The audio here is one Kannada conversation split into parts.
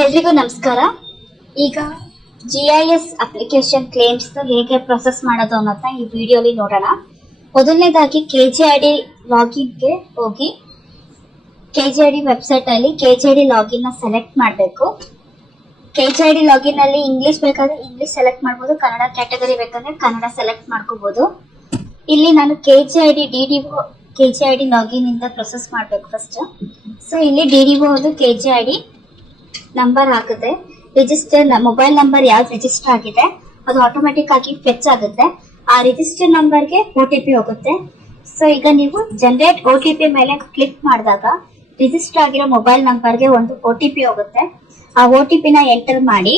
ಎಲ್ರಿಗೂ ನಮಸ್ಕಾರ. ಈಗ GIS ಅಪ್ಲಿಕೇಶನ್ ಕ್ಲೇಮ್ಸ್ ಹೇಗೆ ಪ್ರೊಸೆಸ್ ಮಾಡೋದು ಅನ್ನೋದನ್ನ ಈ ವಿಡಿಯೋಲಿ ನೋಡೋಣ. ಮೊದಲನೇದಾಗಿ KJID ಲಾಗಿನ್ಗೆ ಹೋಗಿ KJID ವೆಬ್ಸೈಟ್ ಅಲ್ಲಿ KJID ಲಾಗಿನ್ ನ ಸೆಲೆಕ್ಟ್ ಮಾಡಬೇಕು. KJID ಲಾಗಿನ್ ಅಲ್ಲಿ ಇಂಗ್ಲಿಷ್ ಬೇಕಾದ್ರೆ ಇಂಗ್ಲಿಷ್ ಸೆಲೆಕ್ಟ್ ಮಾಡಬಹುದು, ಕನ್ನಡ ಕ್ಯಾಟಗರಿ ಬೇಕಂದ್ರೆ ಕನ್ನಡ ಸೆಲೆಕ್ಟ್ ಮಾಡ್ಕೋಬಹುದು. ಇಲ್ಲಿ ನಾನು KJID ಲಾಗಿನ್ ಇಂದ ಪ್ರೊಸೆಸ್ ಮಾಡಬೇಕು ಫಸ್ಟ್. ಸೊ ಇಲ್ಲಿ DDO ಅದು KJID ನಂಬರ್ ಆಗುತ್ತೆ. ರಿಜಿಸ್ಟರ್ ಮೊಬೈಲ್ ನಂಬರ್ ಯಾವ್ದು ರಿಜಿಸ್ಟರ್ ಆಗಿದೆ ಅದು ಆಟೋಮೆಟಿಕ್ ಆಗಿ ಫೆಚ್ ಆಗುತ್ತೆ. ಆ ರಿಜಿಸ್ಟರ್ ನಂಬರ್ಗೆ OTP ಹೋಗುತ್ತೆ. ಸೊ ಈಗ ನೀವು ಜನರೇಟ್ OTP ಮೇಲೆ ಕ್ಲಿಕ್ ಮಾಡಿದಾಗ ರಿಜಿಸ್ಟರ್ ಆಗಿರೋ ಮೊಬೈಲ್ ನಂಬರ್ಗೆ ಒಂದು OTP ಹೋಗುತ್ತೆ. ಆ OTP ನ ಎಂಟರ್ ಮಾಡಿ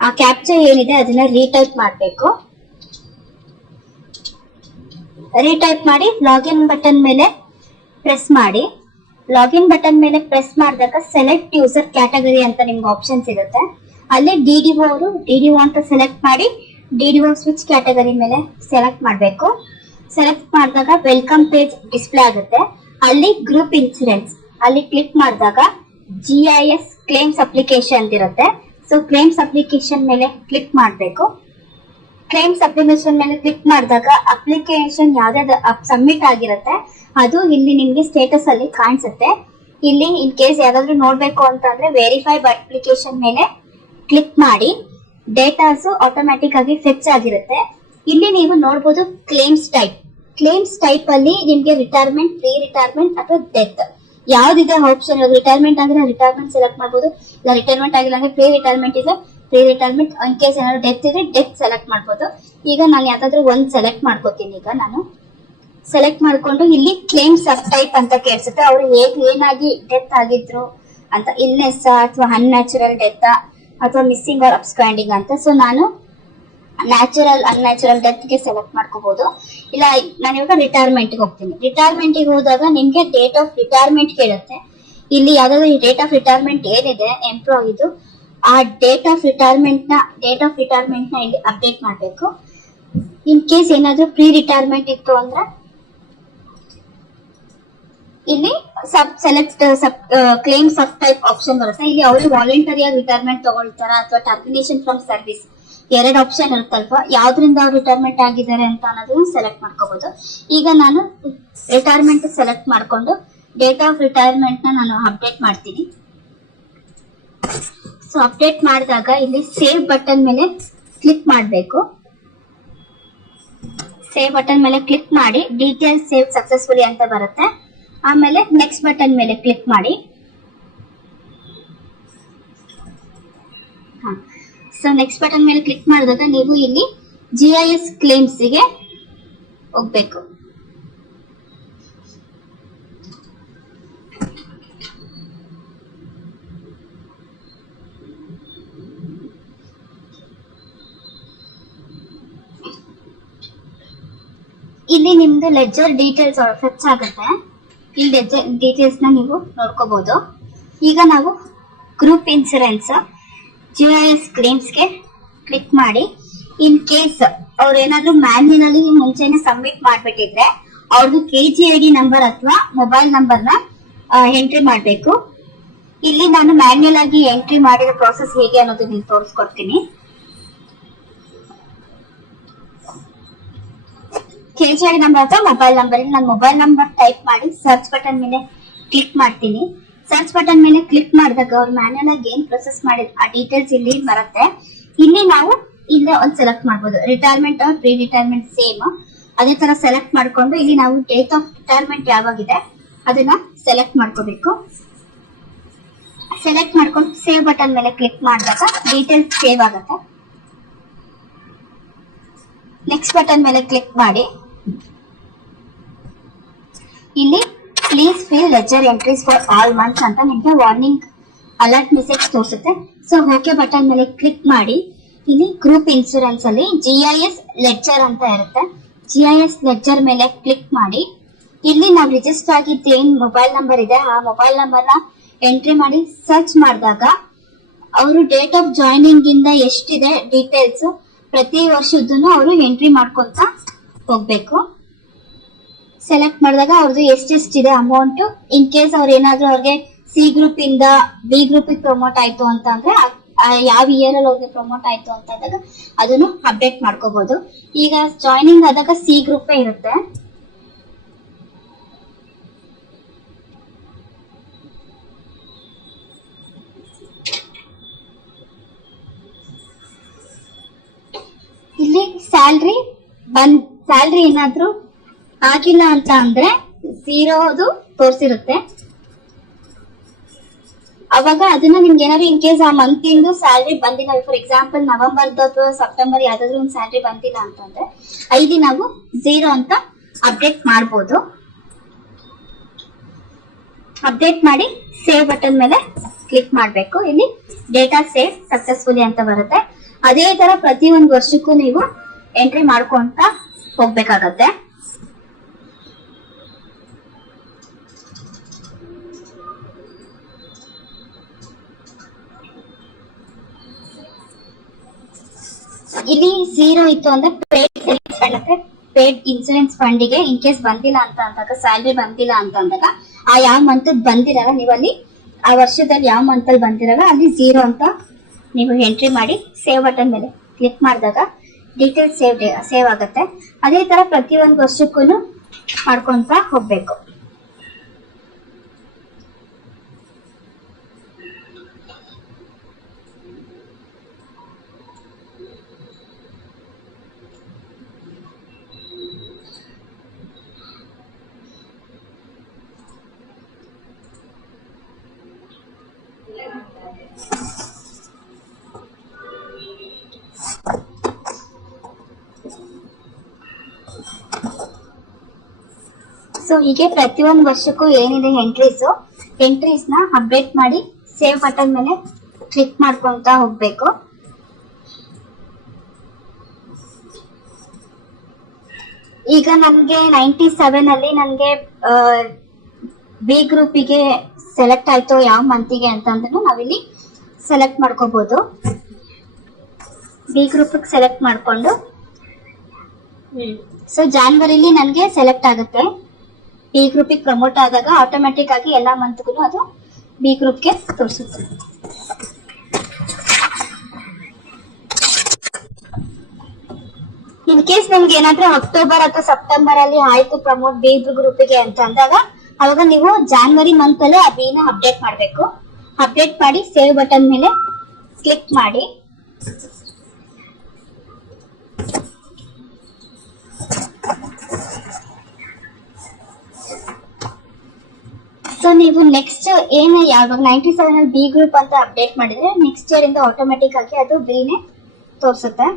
ಆ ಕ್ಯಾಪ್ಚರ್ ಏನಿದೆ ಅದನ್ನ ರೀಟೈಪ್ ಮಾಡಬೇಕು. ರೀಟೈಪ್ ಮಾಡಿ ಲಾಗಿನ್ ಬಟನ್ ಮೇಲೆ ಪ್ರೆಸ್ ಮಾಡಿ. ಲಾಗಿನ್ ಬಟನ್ ಮೇಲೆ ಪ್ರೆಸ್ ಮಾಡಿದಾಗ ಸೆಲೆಕ್ಟ್ ಯೂಸರ್ ಕ್ಯಾಟಗರಿ ಅಂತ ನಿಮ್ಗೆ ಆಪ್ಷನ್ಸ್ ಇರುತ್ತೆ. ಅಲ್ಲಿ DDO ಅಂತ ಸೆಲೆಕ್ಟ್ ಮಾಡಿ DDO ಸ್ವಿಚ್ ಕ್ಯಾಟಗರಿ ಮೇಲೆ ಸೆಲೆಕ್ಟ್ ಮಾಡಬೇಕು. ಸೆಲೆಕ್ಟ್ ಮಾಡಿದಾಗ ವೆಲ್ಕಮ್ ಪೇಜ್ ಡಿಸ್ಪ್ಲೇ ಆಗುತ್ತೆ. ಅಲ್ಲಿ ಗ್ರೂಪ್ ಇನ್ಸೂರೆನ್ಸ್ ಅಲ್ಲಿ ಕ್ಲಿಕ್ ಮಾಡಿದಾಗ GIS ಕ್ಲೇಮ್ಸ್ ಅಪ್ಲಿಕೇಶನ್ ಅಂತ ಇರುತ್ತೆ. ಸೊ ಕ್ಲೇಮ್ಸ್ ಅಪ್ಲಿಕೇಶನ್ ಮೇಲೆ ಕ್ಲಿಕ್ ಮಾಡಬೇಕು. ಕ್ಲೇಮ್ಸ್ ಅಪ್ಲಿಕೇಶನ್ ಮೇಲೆ ಕ್ಲಿಕ್ ಮಾಡಿದಾಗ ಅಪ್ಲಿಕೇಶನ್ ಯಾವ್ದಾದ್ರು ಸಬ್ಮಿಟ್ ಆಗಿರುತ್ತೆ ಅದು ಇಲ್ಲಿ ನಿಮ್ಗೆ ಸ್ಟೇಟಸ್ ಅಲ್ಲಿ ಕಾಣಿಸುತ್ತೆ. ಇಲ್ಲಿ ಇನ್ ಕೇಸ್ ಯಾವ್ದಾದ್ರು ನೋಡ್ಬೇಕು ಅಂತಂದ್ರೆ ವೆರಿಫೈ ಅಪ್ಲಿಕೇಶನ್ ಮೇಲೆ ಕ್ಲಿಕ್ ಮಾಡಿ ಡೇಟಾಸ್ ಆಟೋಮ್ಯಾಟಿಕ್ ಆಗಿ ಫೆಚ್ ಆಗಿರುತ್ತೆ. ಇಲ್ಲಿ ನೀವು ನೋಡಬಹುದು ಕ್ಲೇಮ್ಸ್ ಟೈಪ್ ಅಲ್ಲಿ ನಿಮ್ಗೆ ರಿಟೈರ್ಮೆಂಟ್, ಪ್ರೀ ರಿಟೈರ್ಮೆಂಟ್ ಅಥವಾ ಡೆತ್ ಯಾವ್ದಿದೆ ಆಪ್ಷನ್. ರಿಟೈರ್ಮೆಂಟ್ ಆಗಿದ್ರೆ ರಿಟೈರ್ಮೆಂಟ್ ಸೆಲೆಕ್ಟ್ ಮಾಡಬಹುದು, ಇಲ್ಲ ರಿಟೈರ್ಮೆಂಟ್ ಆಗಿಲ್ಲ ಅಂದ್ರೆ ಪ್ರೀ ರಿಟೈರ್ಮೆಂಟ್ ಇದೆ ಪ್ರೀ ರಿಟೈರ್ಮೆಂಟ್, ಇನ್ ಕೇಸ್ ಏನಾದ್ರು ಡೆತ್ ಇದೆ ಡೆತ್ ಸೆಲೆಕ್ಟ್ ಮಾಡಬಹುದು. ಈಗ ನಾನು ಯಾವ್ದಾದ್ರು ಒಂದ್ ಸೆಲೆಕ್ಟ್ ಮಾಡ್ಕೋತೀನಿ. ಈಗ ನಾನು ಸೆಲೆಕ್ಟ್ ಮಾಡ್ಕೊಂಡು ಇಲ್ಲಿ ಕ್ಲೇಮ್ ಸಬ್ ಟೈಪ್ ಅಂತ ಕೇಳಿಸುತ್ತೆ. ಅವ್ರು ಏನಾಗಿ ಡೆತ್ ಆಗಿದ್ರು ಅಂತ, ಇಲ್ನೆಸ್ ಅಥವಾ ಅನ್ಯಾಚುರಲ್ ಡೆತ್ ಅಥವಾ ಮಿಸ್ಸಿಂಗ್ ಆರ್ ಅಬ್ಸ್ಕಾಂಡಿಂಗ್ ಅಂತ. ಸೊ ನಾನು ಅನ್ಯಾಚುರಲ್ ಡೆತ್ ಗೆ ಸೆಲೆಕ್ಟ್ ಮಾಡ್ಕೋಬಹುದು. ಇಲ್ಲ ನಾನು ಇವಾಗ ರಿಟೈರ್ಮೆಂಟ್ ಗೆ ಹೋಗ್ತೀನಿ. ರಿಟೈರ್ಮೆಂಟ್ ಗೆ ಹೋದಾಗ ನಿಮ್ಗೆ ಡೇಟ್ ಆಫ್ ರಿಟೈರ್ಮೆಂಟ್ ಕೇಳುತ್ತೆ. ಇಲ್ಲಿ ಯಾವ್ದಾದ್ರು ಡೇಟ್ ಆಫ್ ರಿಟೈರ್ಮೆಂಟ್ ಏನಿದೆ ಎಂಪ್ಲಾಯಿದು ಆ ಡೇಟ್ ಆಫ್ ರಿಟೈರ್ಮೆಂಟ್ ನ ಇಲ್ಲಿ ಅಪ್ಡೇಟ್ ಮಾಡ್ಬೇಕು. ಇನ್ ಕೇಸ್ ಏನಾದ್ರು ಪ್ರೀ ರಿಟೈರ್ಮೆಂಟ್ ಇತ್ತು ಅಂದ್ರೆ ಇಲ್ಲಿ ಕ್ಲೇಮ್ ಸಬ್ ಟೈಪ್ ಆಪ್ಷನ್ ಬರುತ್ತೆ. ಇಲ್ಲಿ ಅವರು ವಾಲಂಟರಿ ಆಗಿ ರಿಟೈರ್ಮೆಂಟ್ ತಗೊಳ್ತಾರ ಅಥವಾ ಟರ್ಮಿನೇಷನ್ ಫ್ರಮ್ ಸರ್ವಿಸ್ ಎರಡು ಆಪ್ಷನ್ ಇರುತ್ತಲ್ವಾ, ಯಾವ್ದ್ರಿಂದ ಅವ್ರು ರಿಟೈರ್ಮೆಂಟ್ ಆಗಿದ್ದಾರೆ ಅಂತ ಅನ್ನೋದನ್ನ ಸೆಲೆಕ್ಟ್ ಮಾಡ್ಕೋಬಹುದು. ಈಗ ನಾನು ರಿಟೈರ್ಮೆಂಟ್ ಸೆಲೆಕ್ಟ್ ಮಾಡ್ಕೊಂಡು ಡೇಟ್ ಆಫ್ ರಿಟೈರ್ಮೆಂಟ್ ನ ನಾನು ಅಪ್ಡೇಟ್ ಮಾಡ್ತೀನಿ. ಸೊ ಅಪ್ಡೇಟ್ ಮಾಡಿದಾಗ ಇಲ್ಲಿ ಸೇವ್ ಬಟನ್ ಮೇಲೆ ಕ್ಲಿಕ್ ಮಾಡಬೇಕು. ಸೇವ್ ಬಟನ್ ಮೇಲೆ ಕ್ಲಿಕ್ ಮಾಡಿ ಡೀಟೇಲ್ಸ್ ಸೇವ್ ಸಕ್ಸಸ್ಫುಲಿ ಅಂತ ಬರುತ್ತೆ. ಆಮೇಲೆ ನೆಕ್ಸ್ಟ್ ಬಟನ್ ಮೇಲೆ ಕ್ಲಿಕ್ ಮಾಡಿ. ಸೊ ನೆಕ್ಸ್ಟ್ ಬಟನ್ ಮೇಲೆ ಕ್ಲಿಕ್ ಮಾಡಿದಾಗ ನೀವು ಇಲ್ಲಿ GIS ಕ್ಲೇಮ್ಸ್ ಗೆ ಹೋಗ್ಬೇಕು. ಇಲ್ಲಿ ನಿಮ್ದು ಲೆಡ್ಜರ್ ಡೀಟೇಲ್ಸ್ ಫೆಚ್ ಆಗುತ್ತೆ. ಈ ಲೆಡ್ಜರ್ ಡೀಟೇಲ್ಸ್ ನ ನೀವು ನೋಡ್ಕೋಬಹುದು. ಈಗ ನಾವು ಗ್ರೂಪ್ ಇನ್ಸೂರೆನ್ಸ್ GIS ಕ್ಲೇಮ್ಸ್ ಗೆ ಕ್ಲಿಕ್ ಮಾಡಿ. ಇನ್ ಕೇಸ್ ಅವ್ರು ಏನಾದ್ರು ಮ್ಯಾನ್ಯುಯಲಿ ಮುಂಚೆನೆ ಸಬ್ಮಿಟ್ ಮಾಡ್ಬಿಟ್ಟಿದ್ರೆ ಅವ್ರದ್ದು KJID ನಂಬರ್ ಅಥವಾ ಮೊಬೈಲ್ ನಂಬರ್ ನ ಎಂಟ್ರಿ ಮಾಡ್ಬೇಕು. ಇಲ್ಲಿ ನಾನು ಮ್ಯಾನ್ಯುಯಲ್ ಆಗಿ ಎಂಟ್ರಿ ಮಾಡಿರೋ ಪ್ರೋಸೆಸ್ ಹೇಗೆ ಅನ್ನೋದು ನೀವು ತೋರಿಸ್ಕೊಡ್ತೀನಿ. KJID ನಂಬರ್ ಅಥವಾ ಮೊಬೈಲ್ ನಂಬರ್, ನಾನು ಮೊಬೈಲ್ ನಂಬರ್ ಟೈಪ್ ಮಾಡಿ ಸರ್ಚ್ ಬಟನ್ ಮೇಲೆ ಕ್ಲಿಕ್ ಮಾಡ್ತೀನಿ. ಸರ್ಚ್ ಬಟನ್ ಮೇಲೆ ಕ್ಲಿಕ್ ಮಾಡಿದಾಗ ಅವ್ರು ಮ್ಯಾನ್ಯುಯಲ್ ಆಗಿ ಏನ್ ಪ್ರೊಸೆಸ್ ಮಾಡಿದ ಆ ಡೀಟೇಲ್ಸ್ ಇಲ್ಲಿ ಬರುತ್ತೆ. ಇಲ್ಲಿ ನಾವು ಇಲ್ಲೇ ಒಂದು ಸೆಲೆಕ್ಟ್ ಮಾಡಬಹುದು, retirement or pre retirement same ಅದೇ ತರ ಸೆಲೆಕ್ಟ್ ಮಾಡ್ಕೊಂಡು ಇಲ್ಲಿ ನಾವು ಡೇಟ್ ಆಫ್ ರಿಟೈರ್ಮೆಂಟ್ ಯಾವಾಗಿದೆ ಅದನ್ನ ಸೆಲೆಕ್ಟ್ ಮಾಡ್ಕೋಬೇಕು. ಸೆಲೆಕ್ಟ್ ಮಾಡ್ಕೊಂಡು ಸೇವ್ ಬಟನ್ ಮೇಲೆ ಕ್ಲಿಕ್ ಮಾಡಿದಾಗ ಡೀಟೇಲ್ಸ್ ಸೇವ್ ಆಗುತ್ತೆ. ನೆಕ್ಸ್ಟ್ ಬಟನ್ ಮೇಲೆ ಕ್ಲಿಕ್ ಮಾಡಿ. ಇಲ್ಲಿ please fill ledger entries for all months ಅಂತ ನಿಮ್ಗೆ ವಾರ್ನಿಂಗ್ ಅಲರ್ಟ್ ಮೆಸೇಜ್ ತೋರಿಸುತ್ತೆ. ಸೊ ಓಕೆ ಬಟನ್ ಮೇಲೆ ಕ್ಲಿಕ್ ಮಾಡಿ. ಇಲ್ಲಿ ಗ್ರೂಪ್ ಇನ್ಸೂರೆನ್ಸ್ ಅಲ್ಲಿ GIS ಲೆಡ್ಜರ್ ಅಂತ ಇರುತ್ತೆ. GIS ಲೆಡ್ಜರ್ ಮೇಲೆ ಕ್ಲಿಕ್ ಮಾಡಿ. ಇಲ್ಲಿ ನಾವು ರಿಜಿಸ್ಟರ್ ಆಗಿದ್ದ ಏನ್ ಮೊಬೈಲ್ ನಂಬರ್ ಇದೆ ಆ ಮೊಬೈಲ್ ನಂಬರ್ ನ ಎಂಟ್ರಿ ಮಾಡಿ ಸರ್ಚ್ ಮಾಡಿದಾಗ ಅವರು ಡೇಟ್ ಆಫ್ ಜಾಯ್ನಿಂಗ್ ಇಂದ ಎಷ್ಟಿದೆ ಡೀಟೇಲ್ಸ್ ಪ್ರತಿ ವರ್ಷದನ್ನು ಅವರು ಎಂಟ್ರಿ ಮಾಡ್ಕೊಂತ ಹೋಗ್ಬೇಕು. ಸೆಲೆಕ್ಟ್ ಮಾಡಿದಾಗ ಅವ್ರದ್ದು ಎಷ್ಟೆಷ್ಟಿದೆ ಅಮೌಂಟ್. ಇನ್ ಕೇಸ್ ಅವ್ರು ಏನಾದ್ರು ಅವ್ರಿಗೆ ಸಿ ಗ್ರೂಪ್ ಇಂದ ಬಿ ಗ್ರೂಪ್ ಪ್ರಮೋಟ್ ಆಯ್ತು ಅಂತ ಅಂದ್ರೆ ಯಾವ ಇಯರ್ ಅಲ್ಲಿ ಅವ್ರಿಗೆ ಪ್ರಮೋಟ್ ಆಯ್ತು ಅಂತ ಅಂದಾಗ ಅದನ್ನು ಅಪ್ಡೇಟ್ ಮಾಡ್ಕೋಬಹುದು. ಈಗ ಜಾಯ್ನಿಂಗ್ ಆದಾಗ ಸಿ ಗ್ರೂಪ್ ಇರುತ್ತೆ. ಇಲ್ಲಿ ಸ್ಯಾಲ್ರಿ ಏನಾದ್ರು ಆಗಿಲ್ಲ ಅಂತ ಅಂದ್ರೆ 0 ತೋರಿಸಿರುತ್ತೆ. ಅವಾಗ ಅದನ್ನ ನಿಮ್ಗೆ ಏನಾದ್ರು ಇನ್ ಕೇಸ್ ಆ ಮಂತ್ ಇಂದು ಸ್ಯಾಲ್ರಿ ಬಂದಿಲ್ಲ, ಫಾರ್ ಎಕ್ಸಾಂಪಲ್ ನವೆಂಬರ್ ಅಥವಾ ಸೆಪ್ಟೆಂಬರ್ ಯಾವ್ದಾದ್ರು ಒಂದು ಸ್ಯಾಲ್ರಿ ಬಂದಿಲ್ಲ ಅಂತಂದ್ರೆ ಇಲ್ಲಿ ನಾವು 0 ಅಂತ ಅಪ್ಡೇಟ್ ಮಾಡ್ಬೋದು. ಅಪ್ಡೇಟ್ ಮಾಡಿ ಸೇವ್ ಬಟನ್ ಮೇಲೆ ಕ್ಲಿಕ್ ಮಾಡ್ಬೇಕು. ಇಲ್ಲಿ ಡೇಟಾ ಸೇವ್ ಸಕ್ಸಸ್ಫುಲಿ ಅಂತ ಬರುತ್ತೆ. ಅದೇ ತರ ಪ್ರತಿ ಒಂದು ವರ್ಷಕ್ಕೂ ನೀವು ಎಂಟ್ರಿ ಮಾಡ್ಕೊಂತ ಹೋಗ್ಬೇಕಾಗತ್ತೆ. ಇಲ್ಲಿ 0 ಇತ್ತು ಅಂದ್ರೆ ಪೇಡ್ ಇನ್ಸೂರೆನ್ಸ್ ಫಂಡ್ ಗೆ ಇನ್ ಕೇಸ್ ಬಂದಿಲ್ಲ ಅಂತ ಅಂದಾಗ, ಸ್ಯಾಲ್ರಿ ಬಂದಿಲ್ಲ ಅಂತ ಅಂದಾಗ ಆ ಯಾವ ಮಂತ್ ಬಂದಿರಲ್ಲ, ನೀವು ಅಲ್ಲಿ ಆ ವರ್ಷದಲ್ಲಿ ಯಾವ ಮಂತ್ ಅಲ್ಲಿ ಬಂದಿರಲ್ಲ ಅಲ್ಲಿ 0 ಅಂತ ನೀವು ಎಂಟ್ರಿ ಮಾಡಿ ಸೇವ್ ಬಟನ್ ಮೇಲೆ ಕ್ಲಿಕ್ ಮಾಡಿದಾಗ ಡೀಟೇಲ್ಸ್ ಸೇವ್ ಆಗುತ್ತೆ. ಅದೇ ತರ ಪ್ರತಿ ಒಂದು ವರ್ಷಕ್ಕೂ ಮಾಡ್ಕೊಂತ ಹೋಗ್ಬೇಕು. ಸೊ ಹೀಗೆ ಪ್ರತಿಯೊಂದು ವರ್ಷಕ್ಕೂ ಏನಿದೆ ಎಂಟ್ರೀಸ್ ನ ಅಪ್ಡೇಟ್ ಮಾಡಿ ಸೇವ್ ಬಟನ್ ಮೇಲೆ ಕ್ಲಿಕ್ ಮಾಡ್ಕೊಂತ ಹೋಗ್ಬೇಕು. ಈಗ ನನ್ಗೆ 97 ಅಲ್ಲಿ ನನ್ಗೆ ಬಿ ಗ್ರೂಪಿಗೆ ಸೆಲೆಕ್ಟ್ ಆಯ್ತು ಯಾವ ಮಂತಿಗೆ ಅಂತ ಅಂದ್ರೆ ನಾವಿಲ್ಲಿ ಸೆಲೆಕ್ಟ್ ಮಾಡ್ಕೋಬಹುದು. ಬಿ ಗ್ರೂಪ್ ಸೆಲೆಕ್ಟ್ ಮಾಡ್ಕೊಂಡು ಸೊ ಜಾನ್ವರಿಲಿ ನನ್ಗೆ ಸೆಲೆಕ್ಟ್ ಆಗುತ್ತೆ. ಬಿ ಗ್ರೂಪ್ ಪ್ರಮೋಟ್ ಆದಾಗ ಆಟೋಮೆಟಿಕ್ ಆಗಿ ಎಲ್ಲಾ ಮಂತ್ಗೂ ಅದು ಬಿ ಗ್ರೂಪ್ಗೆ ತೋರಿಸುತ್ತೆ. ಇನ್ ಕೇಸ್ ನಮ್ಗೆ ಏನಾದ್ರೂ ಅಕ್ಟೋಬರ್ ಅಥವಾ ಸೆಪ್ಟೆಂಬರ್ ಅಲ್ಲಿ ಆಯ್ತು ಪ್ರಮೋಟ್ ಬಿ ಗ್ರೂಪ್ಗೆ ಅಂತ ಅಂದಾಗ ಅವಾಗ ನೀವು ಜಾನ್ವರಿ ಮಂತ್ ಅಲ್ಲೇ ಆ ಬಿನ ಅಪ್ಡೇಟ್ ಮಾಡ್ಬೇಕು. ಅಪ್ಡೇಟ್ ಮಾಡಿ ಸೇವ್ ಬಟನ್ ಮೇಲೆ ಕ್ಲಿಕ್ ಮಾಡಿ ಸೊ ನೀವು ನೆಕ್ಸ್ಟ್ ಯಾವಾಗ 97 ಅಲ್ಲಿ ಬಿ ಗ್ರೂಪ್ ಅಂತ ಅಪ್ಡೇಟ್ ಮಾಡಿದ್ರೆ ನೆಕ್ಸ್ಟ್ ಇಯರ್ ಇಂದ ಆಟೋಮೆಟಿಕ್ ಆಗಿ ಅದು ಬಿನೇ ತೋರಿಸುತ್ತೆ.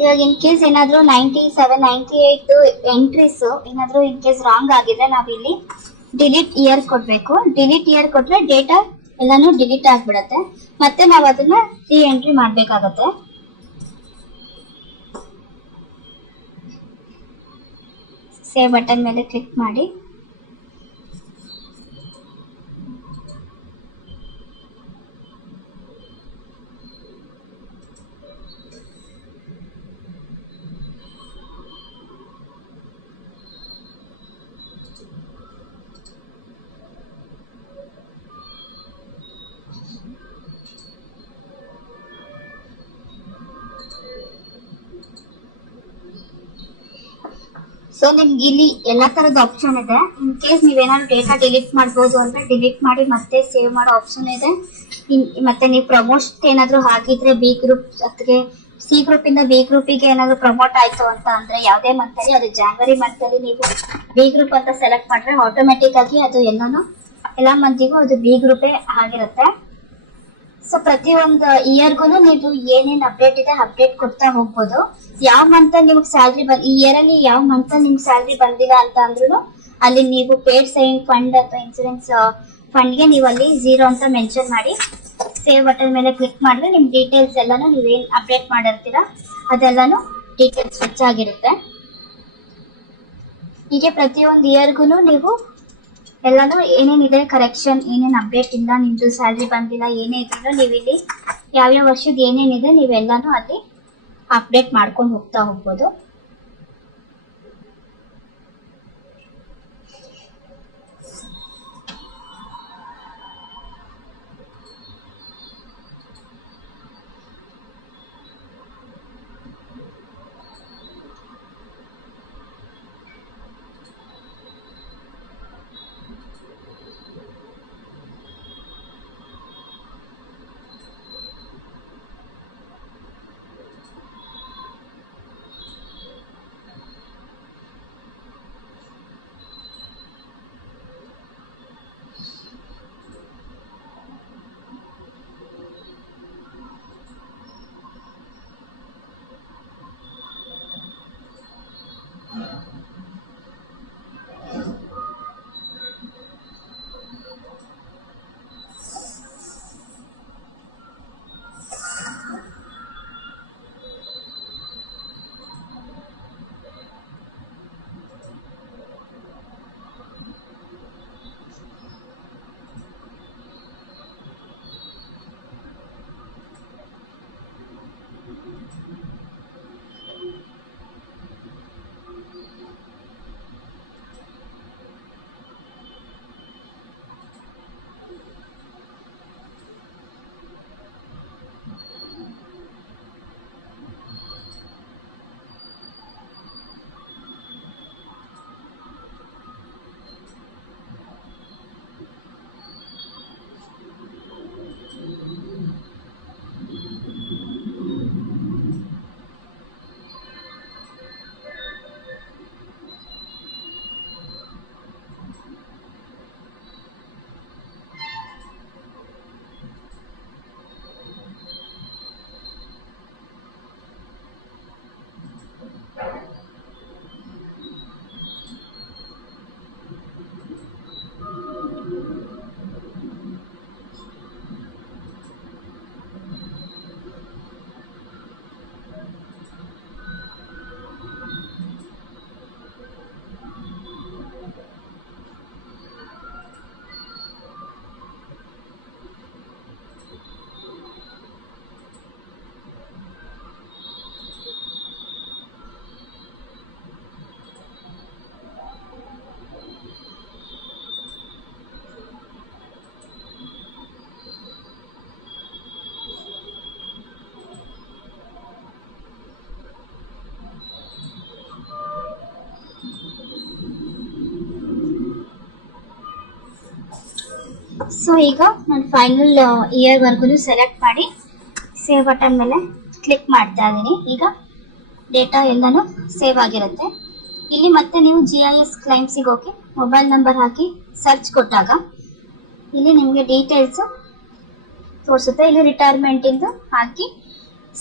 ಇವಾಗ ಇನ್ ಕೇಸ್ ಏನಾದ್ರು 97, 98 ಎಂಟ್ರೀಸ್ ಏನಾದ್ರು ಇನ್ ಕೇಸ್ ರಾಂಗ್ ಆಗಿದ್ರೆ ನಾವಿಲ್ಲಿ ಡಿಲೀಟ್ ಇಯರ್ ಕೊಡ್ಬೇಕು. ಡಿಲೀಟ್ ಇಯರ್ ಕೊಟ್ರೆ ಡೇಟಾ ಎಲ್ಲಾನು ಡಿಲೀಟ್ ಆಗ್ಬಿಡತ್ತೆ. ಮತ್ತೆ ನಾವು ಅದನ್ನ ರೀ ಎಂಟ್ರಿ ಮಾಡ್ಬೇಕಾಗತ್ತೆ. ಸೇವ್ ಬಟನ್ ಮೇಲೆ ಕ್ಲಿಕ್ ಮಾಡಿ ಸೊ ನಿಮ್ಗೆ ಇಲ್ಲಿ ಎಲ್ಲಾ ತರದ ಆಪ್ಷನ್ ಇದೆ. ಇನ್ ಕೇಸ್ ನೀವೇನಾದ್ರು ಡೇಟಾ ಡಿಲೀಟ್ ಮಾಡ್ಬೋದು ಅಂದ್ರೆ ಡಿಲೀಟ್ ಮಾಡಿ ಮತ್ತೆ ಸೇವ್ ಮಾಡೋ ಆಪ್ಷನ್ ಇದೆ. ಮತ್ತೆ ನೀವು ಪ್ರಮೋಟ್ ಏನಾದ್ರು ಹಾಕಿದ್ರೆ ಬಿ ಗ್ರೂಪ್ ಅಥವಾ ಸಿ ಗ್ರೂಪ್ ಇಂದ ಬಿ ಗ್ರೂಪಿಗೆ ಏನಾದ್ರು ಪ್ರಮೋಟ್ ಆಯ್ತು ಅಂತ ಅಂದ್ರೆ ಯಾವ್ದೇ ಮಂತ್ ಅಲ್ಲಿ, ಅದು ಜಾನ್ವರಿ ಮಂತ್ ಅಲ್ಲಿ ನೀವು ಬಿ ಗ್ರೂಪ್ ಅಂತ ಸೆಲೆಕ್ಟ್ ಮಾಡ್ರೆ ಆಟೋಮೆಟಿಕ್ ಆಗಿ ಅದು ಎಲ್ಲಾ ಮಂತಿಗೂ ಅದು ಬಿ ಗ್ರೂಪೇ ಆಗಿರುತ್ತೆ. ಸೊ ಪ್ರತಿ ಒಂದು ಇಯರ್ಗು ನೀವು ಏನೇನ್ ಅಪ್ಡೇಟ್ ಇದೆ ಅಪ್ಡೇಟ್ ಕೊಡ್ತಾ ಹೋಗ್ಬೋದು. ಯಾವ ಮಂತ್ ನಿಮ್ಗೆ ಸ್ಯಾಲ್ರಿ ಈ ಇಯರ್ ಅಲ್ಲಿ ಯಾವ ಮಂತ್ ನಿಮ್ಗೆ ಸ್ಯಾಲ್ರಿ ಬಂದಿಲ್ಲ ಅಂತ ಅಂದ್ರೂ ಅಲ್ಲಿ ನೀವು ಪೇಡ್ ಸೇವಿಂಗ್ ಫಂಡ್ ಅಥವಾ ಇನ್ಸೂರೆನ್ಸ್ ಫಂಡ್ಗೆ ನೀವು ಅಲ್ಲಿ 0 ಅಂತ ಮೆನ್ಷನ್ ಮಾಡಿ ಸೇವ್ ಬಟನ್ ಮೇಲೆ ಕ್ಲಿಕ್ ಮಾಡಿದ್ರೆ ನಿಮ್ ಡೀಟೇಲ್ಸ್ ಎಲ್ಲಾನು ನೀವೇನ್ ಅಪ್ಡೇಟ್ ಮಾಡಿರ್ತೀರಾ ಅದೆಲ್ಲಾನು ಡೀಟೇಲ್ಸ್ ಸ್ವಚ್ಛ ಆಗಿರುತ್ತೆ. ಹೀಗೆ ಪ್ರತಿಯೊಂದು ಇಯರ್ಗು ನೀವು ಎಲ್ಲಾನು ಏನೇನಿದೆ ಕರೆಕ್ಷನ್, ಏನೇನ್ ಅಪ್ಡೇಟ್ ಇಲ್ಲ, ನಿಮ್ದು ಸ್ಯಾಲ್ರಿ ಬಂದಿಲ್ಲ, ಏನೇ ಇದ್ರು ನೀವು ಇಲ್ಲಿ ಯಾವ್ಯಾವ ವರ್ಷದ ಏನೇನಿದೆ ನೀವೆಲ್ಲಾನು ಅಲ್ಲಿ ಅಪ್ಡೇಟ್ ಮಾಡ್ಕೊಂಡು ಹೋಗ್ತಾ ಹೋಗ್ಬೋದು. ಸೊ ಈಗ ನಾನು ಫೈನಲ್ ಇಯರ್ ವರ್ಗು ಸೆಲೆಕ್ಟ್ ಮಾಡಿ ಸೇವ್ ಬಟನ್ ಮೇಲೆ ಕ್ಲಿಕ್ ಮಾಡ್ತಾ ಇದ್ದೀನಿ. ಈಗ ಡೇಟಾ ಎಲ್ಲಾನು ಸೇವ್ ಆಗಿರುತ್ತೆ. ಇಲ್ಲಿ ಮತ್ತೆ ನೀವು GIS ಕ್ಲೈಮ್ಸಿಗೆ ಹೋಗಿ ಮೊಬೈಲ್ ನಂಬರ್ ಹಾಕಿ ಸರ್ಚ್ ಕೊಟ್ಟಾಗ ಇಲ್ಲಿ ನಿಮಗೆ ಡೀಟೇಲ್ಸ್ ತೋರಿಸುತ್ತೆ. ಇಲ್ಲಿ ರಿಟೈರ್ಮೆಂಟ್ ಇಂದು ಹಾಕಿ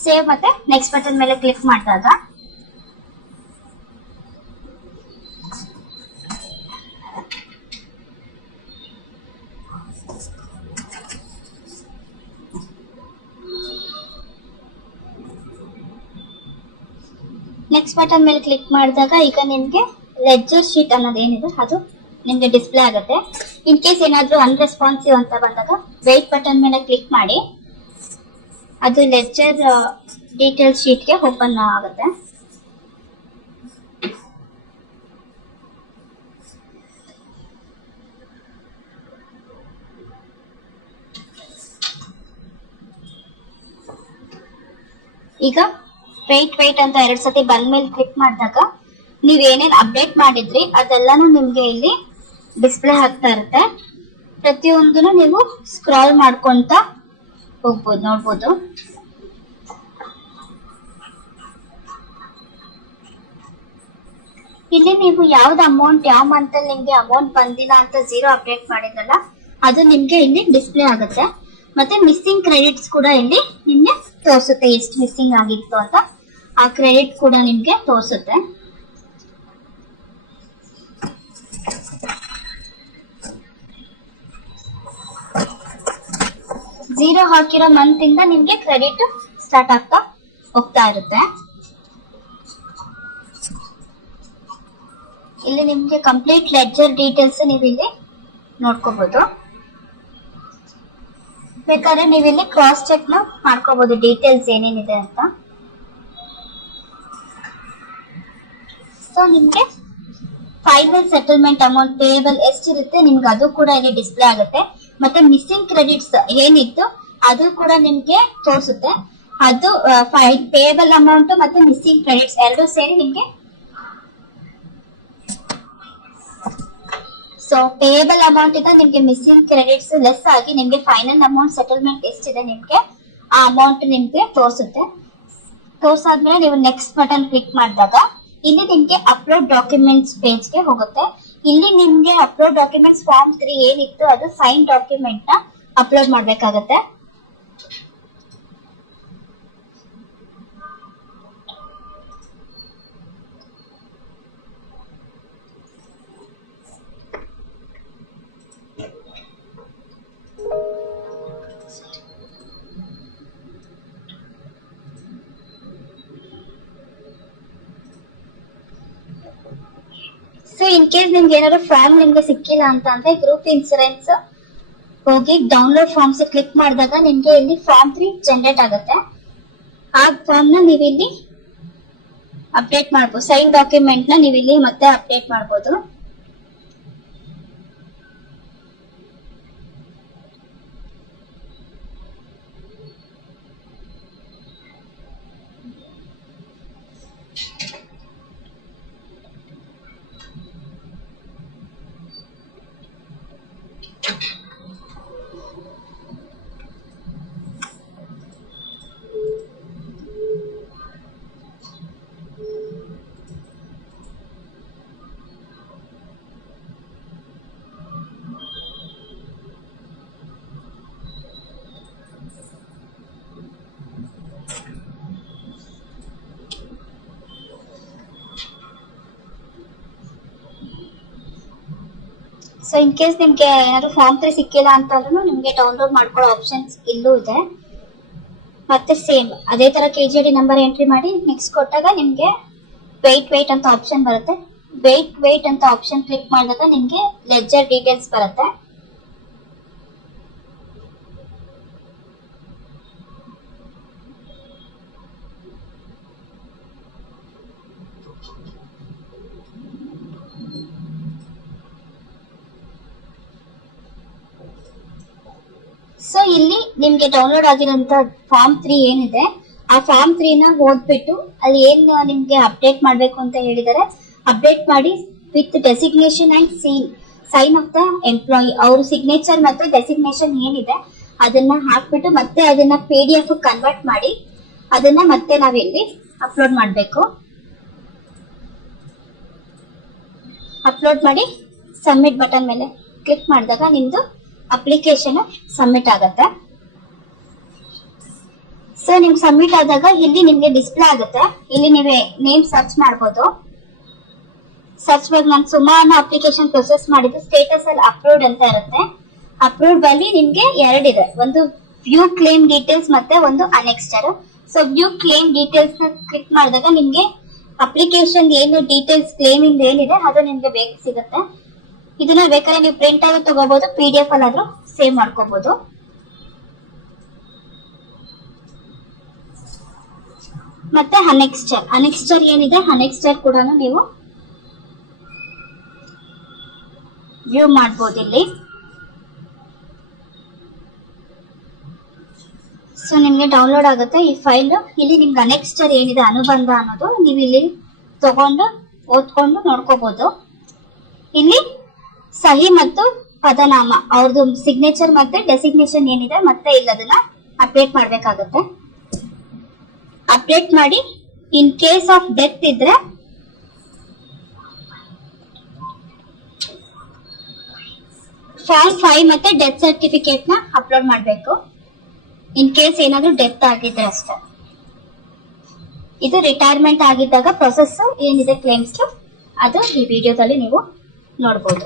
ಸೇವ್ ಮತ್ತೆ ನೆಕ್ಸ್ಟ್ ಬಟನ್ ಮೇಲೆ ಕ್ಲಿಕ್ ಮಾಡಿದಾಗ ನೆಕ್ಸ್ಟ್ ಬಟನ್ ಮೇಲೆ ಕ್ಲಿಕ್ ಮಾಡಿದಾಗ ಈಗ ನಿಮ್ಗೆ ಲೆಡ್ಜರ್ ಶೀಟ್ ಅನ್ನೋದೇನಿದೆ ಅದು ನಿಮ್ಗೆ ಡಿಸ್ಪ್ಲೇ ಆಗುತ್ತೆ. ಇನ್ ಕೇಸ್ ಏನಾದ್ರೂ ಅನ್ರೆಸ್ಪಾನ್ಸಿವ್ ಅಂತ ಬಂದಾಗ ವೇಟ್ ಬಟನ್ ಮೇಲೆ ಕ್ಲಿಕ್ ಮಾಡಿ ಅದು ಲೆಡ್ಜರ್ ಡೀಟೇಲ್ ಶೀಟ್ಗೆ ಓಪನ್ ಆಗುತ್ತೆ. ಈಗ ವೇಟ್ ಅಂತ 2 ಸತಿ ಬಂದ್ಮೇಲೆ ಕ್ಲಿಕ್ ಮಾಡಿದಾಗ ನೀವ್ ಏನೇನ್ ಅಪ್ಡೇಟ್ ಮಾಡಿದ್ರಿ ಅದೆಲ್ಲಾನು ನಿಮ್ಗೆ ಇಲ್ಲಿ ಡಿಸ್ಪ್ಲೇ ಆಗ್ತಾ ಇರುತ್ತೆ. ಪ್ರತಿಯೊಂದನ್ನು ನೀವು ಸ್ಕ್ರಾಲ್ ಮಾಡ್ಕೊಂತ ಹೋಗ್ಬೋದು, ನೋಡ್ಬೋದು. ಇಲ್ಲಿ ನೀವು ಯಾವ್ದು ಅಮೌಂಟ್ ಯಾವ ಮಂತ್ ಅಲ್ಲಿ ನಿಮ್ಗೆ ಅಮೌಂಟ್ ಬಂದಿಲ್ಲ ಅಂತ 0 ಅಪ್ಡೇಟ್ ಮಾಡಿದ್ರಲ್ಲ ಅದು ನಿಮ್ಗೆ ಇಲ್ಲಿ ಡಿಸ್ಪ್ಲೇ ಆಗುತ್ತೆ. ಮತ್ತೆ ಮಿಸ್ಸಿಂಗ್ ಕ್ರೆಡಿಟ್ಸ್ ಕೂಡ ಇಲ್ಲಿ ನಿಮ್ಗೆ ತೋರಿಸುತ್ತೆ, ಎಷ್ಟು ಮಿಸ್ಸಿಂಗ್ ಆಗಿತ್ತು ಅಂತ ಆ ಕ್ರೆಡಿಟ್ ಕೂಡ ನಿಮ್ಗೆ ತೋರಿಸುತ್ತೆ. ಝೀರೋ ಹಾಕಿರೋ ಮಂತ್ ಇಂದ ನಿಮ್ಗೆ ಕ್ರೆಡಿಟ್ ಸ್ಟಾರ್ಟ್ ಆಗ್ತಾ ಹೋಗ್ತಾ ಇರುತ್ತೆ. ಇಲ್ಲಿ ನಿಮ್ಗೆ ಕಂಪ್ಲೀಟ್ ಲೆಡ್ಜರ್ ಡೀಟೇಲ್ಸ್ ನೀವು ಇಲ್ಲಿ ನೋಡ್ಕೋಬಹುದು. ಬೇಕಾದ್ರೆ ನೀವು ಇಲ್ಲಿ ಕ್ರಾಸ್ ಚೆಕ್ ನ ಮಾಡ್ಕೋಬಹುದು ಡೀಟೇಲ್ಸ್ ಏನೇನಿದೆ ಅಂತ. ಸೊ ನಿಮ್ಗೆ ಫೈನಲ್ ಸೆಟಲ್ಮೆಂಟ್ ಅಮೌಂಟ್ ಪೇಯಬಲ್ ಎಷ್ಟಿರುತ್ತೆ ನಿಮ್ಗೆ ಅದು ಕೂಡ ಇಲ್ಲಿ ಡಿಸ್ಪ್ಲೇ ಆಗುತ್ತೆ. ಮತ್ತೆ ಮಿಸ್ಸಿಂಗ್ ಕ್ರೆಡಿಟ್ಸ್ ಏನಿತ್ತು ಅದು ಕೂಡ ನಿಮ್ಗೆ ತೋರಿಸುತ್ತೆ. ಅದು ಪೇಯಬಲ್ ಅಮೌಂಟ್ ಮತ್ತೆ ಮಿಸ್ಸಿಂಗ್ ಕ್ರೆಡಿಟ್ಸ್ ಎರಡು ಸೇರಿ ನಿಮ್ಗೆ. ಸೊ ಪೇಯಬಲ್ ಅಮೌಂಟ್ ಇಂದ ನಿಮ್ಗೆ ಮಿಸ್ಸಿಂಗ್ ಕ್ರೆಡಿಟ್ಸ್ ಲೆಸ್ ಆಗಿ ನಿಮ್ಗೆ ಫೈನಲ್ ಅಮೌಂಟ್ ಸೆಟಲ್ಮೆಂಟ್ ಎಷ್ಟಿದೆ ನಿಮ್ಗೆ ಆ ಅಮೌಂಟ್ ನಿಮ್ಗೆ ತೋರಿಸುತ್ತೆ. ತೋರ್ಸಾದ್ಮೇಲೆ ನೀವು ನೆಕ್ಸ್ಟ್ ಬಟನ್ ಕ್ಲಿಕ್ ಮಾಡಿದಾಗ ಇಲ್ಲಿ ನಿಮ್ಗೆ ಅಪ್ಲೋಡ್ ಡಾಕ್ಯುಮೆಂಟ್ಸ್ ಪೇಜ್ ಗೆ ಹೋಗುತ್ತೆ. ಇಲ್ಲಿ ನಿಮ್ಗೆ ಅಪ್ಲೋಡ್ ಡಾಕ್ಯುಮೆಂಟ್ಸ್ ಫಾರ್ಮ್ 3 ಏನಿತ್ತು ಅದು ಸೈನ್ ಡಾಕ್ಯುಮೆಂಟ್ ನ ಅಪ್ಲೋಡ್ ಮಾಡ್ಬೇಕಾಗತ್ತೆ. ಸೊ ಇನ್ ಕೇಸ್ ನಿಮ್ಗೆ ಏನಾದ್ರು ಫಾರ್ಮ್ ನಿಮ್ಗೆ ಸಿಕ್ಕಿಲ್ಲ ಅಂತ ಅಂದ್ರೆ ಗ್ರೂಪ್ ಇನ್ಸೂರೆನ್ಸ್ ಹೋಗಿ ಡೌನ್ಲೋಡ್ ಫಾರ್ಮ್ಸ್ ಕ್ಲಿಕ್ ಮಾಡಿದಾಗ ನಿಮ್ಗೆ ಇಲ್ಲಿ ಫಾರ್ಮ್ 3 ಜನರೇಟ್ ಆಗುತ್ತೆ. ಆ ಫಾರ್ಮ್ ನ ನೀವು ಇಲ್ಲಿ ಅಪ್ಡೇಟ್ ಮಾಡಬಹುದು. ಸೈನ್ ಡಾಕ್ಯುಮೆಂಟ್ ನ ನೀವು ಇಲ್ಲಿ ಮತ್ತೆ ಅಪ್ಡೇಟ್ ಮಾಡಬಹುದು. ಸೊ ಇನ್ ಕೇಸ್ ನಿಮ್ಗೆ ಏನಾದ್ರು ಫಾರ್ಮ್ 3 ಸಿಕ್ಕಿಲ್ಲ ಅಂತ ಅಂದ್ರೂ ನಿಮ್ಗೆ ಡೌನ್ಲೋಡ್ ಮಾಡ್ಕೊಳ್ಳೋ ಆಪ್ಷನ್ಸ್ ಇಲ್ಲೂ ಇದೆ. ಮತ್ತೆ ಸೇಮ್ ಅದೇ ತರ KGD ನಂಬರ್ ಎಂಟ್ರಿ ಮಾಡಿ ನೆಕ್ಸ್ಟ್ ಕೊಟ್ಟಾಗ ನಿಮ್ಗೆ ವೇಟ್ ಅಂತ ಆಪ್ಷನ್ ಬರುತ್ತೆ. ವೇಟ್ ಅಂತ ಆಪ್ಷನ್ ಕ್ಲಿಕ್ ಮಾಡಿದಾಗ ನಿಮ್ಗೆ ಲೆಡ್ಜರ್ ಡೀಟೇಲ್ಸ್ ಬರುತ್ತೆ. ಸೊ ಇಲ್ಲಿ ನಿಮ್ಗೆ ಡೌನ್ಲೋಡ್ ಆಗಿರೋಂತ ಫಾರ್ಮ್ 3 ಏನಿದೆ ಆ ಫಾರ್ಮ್ 3 ನ ಓದ್ಬಿಟ್ಟು ಅಲ್ಲಿ ಏನ್ ನಿಮ್ಗೆ ಅಪ್ಡೇಟ್ ಮಾಡ್ಬೇಕು ಅಂತ ಹೇಳಿದರೆ ಅಪ್ಡೇಟ್ ಮಾಡಿ with designation and sign off the employee ಅವ್ರ ಸಿಗ್ನೇಚರ್ ಮತ್ತೆ ಡೆಸಿಗ್ನೇಷನ್ ಏನಿದೆ ಅದನ್ನ ಹಾಕ್ಬಿಟ್ಟು ಮತ್ತೆ ಅದನ್ನ PDF ಕನ್ವರ್ಟ್ ಮಾಡಿ ಅದನ್ನ ಮತ್ತೆ ನಾವಿಲ್ಲಿ ಅಪ್ಲೋಡ್ ಮಾಡಬೇಕು. ಅಪ್ಲೋಡ್ ಮಾಡಿ ಸಬ್ಮಿಟ್ ಬಟನ್ ಮೇಲೆ ಕ್ಲಿಕ್ ಮಾಡಿದಾಗ ನಿಮ್ದು ಅಪ್ಲಿಕೇಶನ್ ಸಬ್ಮಿಟ್ ಆಗುತ್ತೆ. ಸೊ ನಿಮ್ಗೆ ಸಬ್ಮಿಟ್ ಆದಾಗ ಇಲ್ಲಿ ನಿಮ್ಗೆ ಡಿಸ್ಪ್ಲೇ ಆಗುತ್ತೆ. ಇಲ್ಲಿ ನೀವೇ ನೇಮ್ ಸರ್ಚ್ ಮಾಡಬಹುದು. ಸರ್ಚ್ ಮಾಡಿ ನಾನು ಸುಮಾರು ಅಪ್ಲಿಕೇಶನ್ ಪ್ರೊಸೆಸ್ ಮಾಡಿದ್ದು ಸ್ಟೇಟಸ್ ಅಲ್ಲಿ ಅಪ್ಲೋಡ್ ಅಂತ ಇರುತ್ತೆ. ಅಪ್ಲೋಡ್ ಅಲ್ಲಿ ನಿಮ್ಗೆ ಎರಡಿದೆ, ಒಂದು ವ್ಯೂ ಕ್ಲೇಮ್ ಡೀಟೇಲ್ಸ್ ಮತ್ತೆ ಒಂದು ಅನೆಕ್ಸ್ಟರ್. ಸೊ ವ್ಯೂ ಕ್ಲೇಮ್ ಡೀಟೇಲ್ಸ್ ನ ಕ್ಲಿಕ್ ಮಾಡಿದಾಗ ನಿಮ್ಗೆ ಅಪ್ಲಿಕೇಶನ್ ಏನು ಡೀಟೇಲ್ಸ್ ಕ್ಲೇಮ್ ಇಂದ ಏನಿದೆ ಅದು ನಿಮ್ಗೆ ಬೇಗ ಸಿಗುತ್ತೆ. ಇದನ್ನ ಬೇಕಾದ್ರೆ ನೀವು ಪ್ರಿಂಟ್ ಆಗಿ ತಗೋಬಹುದು, PDF ಅಲ್ಲಾದ್ರೂ ಸೇವ್ ಮಾಡ್ಕೋಬಹುದು. ಮತ್ತೆ ಅನೆಕ್ಸ್ಟರ್ ಏನಿದೆ ಅನೆಕ್ಸ್ಟರ್ ಕೂಡ ನೀವು ವ್ಯೂ ಮಾಡಬಹುದು ಇಲ್ಲಿ. ಸೊ ನಿಮ್ಗೆ ಡೌನ್ಲೋಡ್ ಆಗುತ್ತೆ ಈ ಫೈಲ್. ಇಲ್ಲಿ ನಿಮ್ಗೆ ಅನೆಕ್ಸ್ಟರ್ ಏನಿದೆ ಅನುಬಂಧ ಅನ್ನೋದು ನೀವು ಇಲ್ಲಿ ತಗೊಂಡು ಓದ್ಕೊಂಡು ನೋಡ್ಕೋಬಹುದು. ಇಲ್ಲಿ ಸಹಿ ಮತ್ತು ಪದನಾಮ ಅವ್ರದ್ದು ಸಿಗ್ನೇಚರ್ ಮತ್ತೆ ಡೆಸಿಗ್ನೇಷನ್ ಏನಿದೆ ಮತ್ತೆ ಇಲ್ಲ ಅದನ್ನ ಅಪ್ಡೇಟ್ ಮಾಡ್ಬೇಕಾಗತ್ತೆ. ಅಪ್ಡೇಟ್ ಮಾಡಿ ಇನ್ ಕೇಸ್ ಆಫ್ ಡೆತ್ ಇದ್ರೆ ಫಾರ್ಮ್ 5 ಮತ್ತೆ ಡೆತ್ ಸರ್ಟಿಫಿಕೇಟ್ ನ ಅಪ್ಲೋಡ್ ಮಾಡಬೇಕು. ಇನ್ ಕೇಸ್ ಏನಾದ್ರೂ ಡೆತ್ ಆಗಿದ್ರೆ ಅಷ್ಟೇ. ಇದು ರಿಟೈರ್ಮೆಂಟ್ ಆಗಿದ್ದಾಗ ಪ್ರೊಸೆಸ್ ಏನಿದೆ ಕ್ಲೇಮ್ಸ್ ಅದು ಈ ವಿಡಿಯೋದಲ್ಲಿ ನೀವು ನೋಡಬಹುದು.